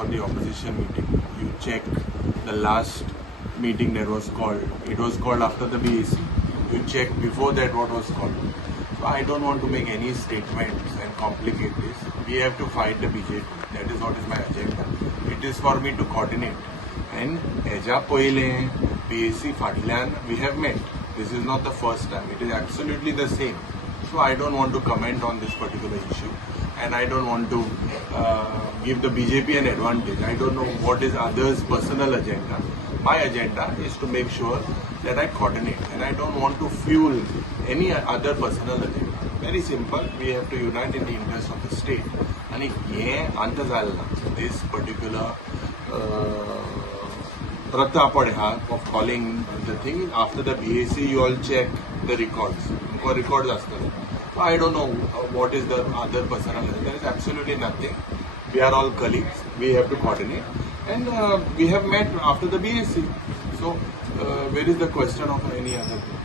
for the opposition meeting. You check the last meeting that was called. It was called after the BAC. You check before that what was called. So I don't want to make any statements and complicate this. We have to fight the BJP. That is what is my agenda. It is for me to coordinate. And Eja Poile, BAC Fatlan, we have met. This is not the first time. It is absolutely the same. So I don't want to comment on this particular issue. And I don't want to give the BJP an advantage. I don't know what is others' personal agenda. My agenda is to make sure that I coordinate, and I don't want to fuel any other personal agenda. Very simple. We have to unite in the interest of the state. And this particular of calling the thing after the BAC, you all check the records. So I don't know what is the other personal agenda. There is absolutely nothing. We are all colleagues. We have to coordinate, and we have met after the BAC. So where is the question of any other thing?